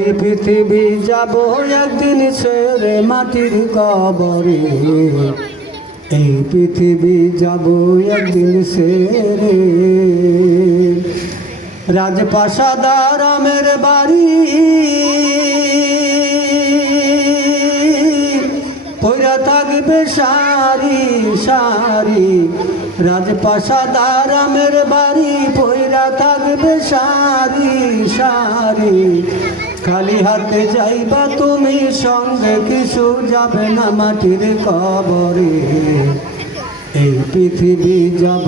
এই পৃথিবী যাব একদিন ছেড়ে মাটির কবরে, এই পৃথিবী যাব একদিন ছেড়ে। রাজপ্রাসাদ আরামের বাড়ি পইরা থাকবে সারি সারি, রাজপ্রাসাদ আরামের বাড়ি পইরা থাকবে সারি সারি। খালি হাতে যাইবা তুমি, সঙ্গে কিছু যাবে না মাটির কবরে, এই পৃথিবী যাব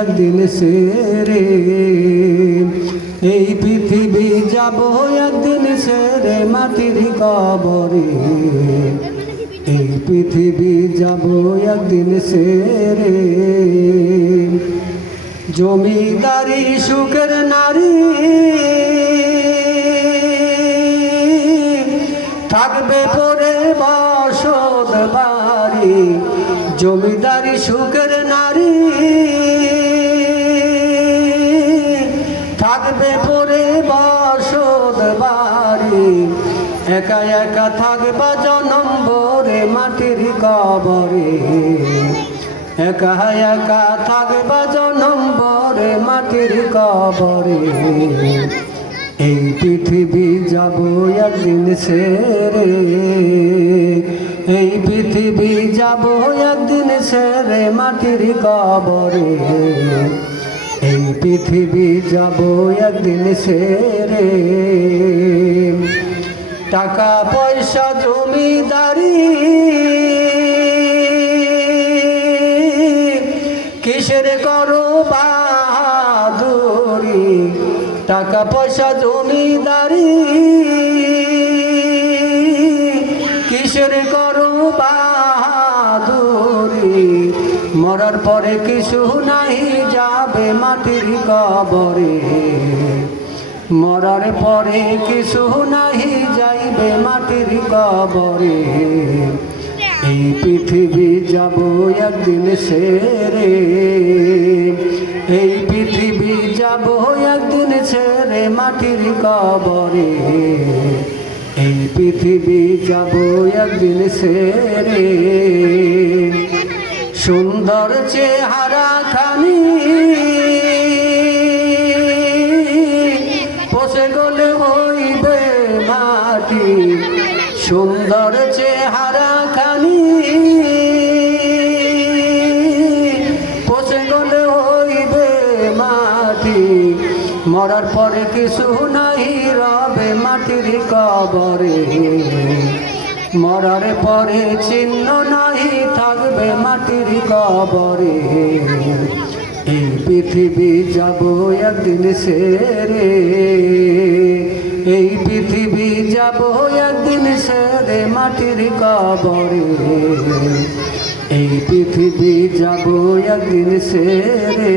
একদিন ছেড়ে, এই পৃথিবী যাব একদিন ছেড়ে মাটির কবরে, এই পৃথিবী যাব একদিন ছেড়ে। জমিদারি সুখের নারী থাকবে পরে বসত বাড়ি, জমিদারি সুখের নারী থাকবে পরে বসত বাড়ি। একা একা থাকবা জনম ভরে মাটির কবরে, একা একা থাকবা জনম ভরে মাটির কবরে, এই পৃথিবী যাব একদিন ছেড়ে, এই পৃথিবী যাব একদিন ছেড়ে মাটির কবরে, এই পৃথিবী যাব একদিন ছেড়ে। টাকা পয়সা জমিদারি কিসের করো বাহাদুরি, টাকা পয়সা জমিদারি কিসের করো বাহাদুরি। মরার পরে কিছু নাহি যাবে মাটির কবরে, মরার পরে কিছু নাহি যাইবে মাটির কবরে, এই পৃথিবী যাব একদিন ছেড়ে, এই পৃথিবী যাব একদিন ছেড়ে মাটির কবরে, এই পৃথিবী যাব একদিন ছেড়ে। সুন্দর চেহারা খানি পচে গলে হইবে মাটি, সুন্দর চেহারা খানি পচে গলে হইবে মাটি। মরার পরে কিছু নাহি রবে মাটির কবরে, মরার পরে চিহ্ন নাহি থাকবে মাটির কবরে, এই পৃথিবী যাব একদিন ছেড়ে, এই পৃথিবী যাব একদিন ছেড়ে মাটির কবরে, এই পৃথিবী যাব একদিন ছেড়ে।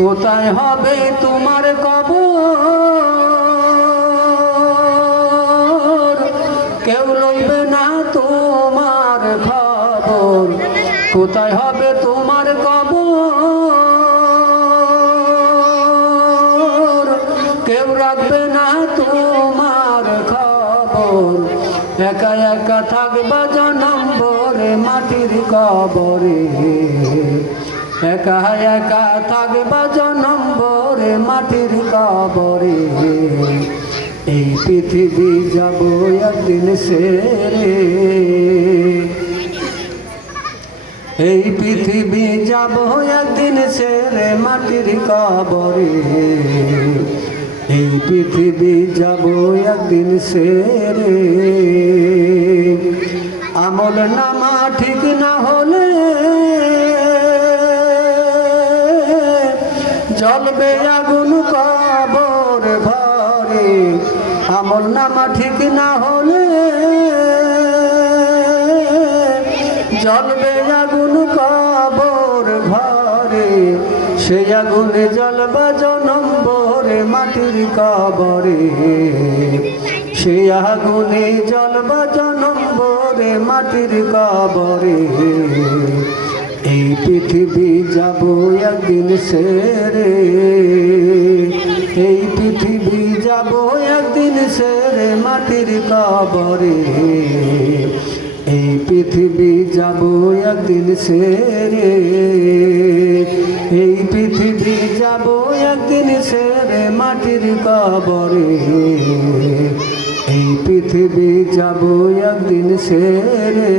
কোথায় হবে তোমার কবর, কেউ লইবে না তোমার খবর, কোথায় হবে তোমার কবর, কেউ রাখবে না তোমার খবর। একা একা থাকবা জনম ভরে মাটির কবরে, একা একা থাকবা জনম ভরে মাটির কবরে, এই পৃথিবী যাব একদিন ছেড়ে, এই পৃথিবী যাব একদিন ছেড়ে মাটির কবরে, এই পৃথিবী যাব একদিন ছেড়ে। আমল নামা ঠিক না হলে জ্বলবে আগুন কবর ঘরে, আমল নামা ঠিক না হলে জ্বলবে আগুন কবর ঘরে, সেই আগুনে জ্বলবা জনম ভরে মাটির কবরে, সেই আগুনে জ্বলবা জনম ভরে মাটির কবরে, এই পৃথিবী যাব একদিন ছেড়ে, এই পৃথিবী যাব একদিন সেরে মাটির কবরে, এই পৃথিবী যাব একদিন সেরে, এই পৃথিবী যাব একদিন সেরে মাটির কবরে, এই পৃথিবী যাব একদিন সেরে।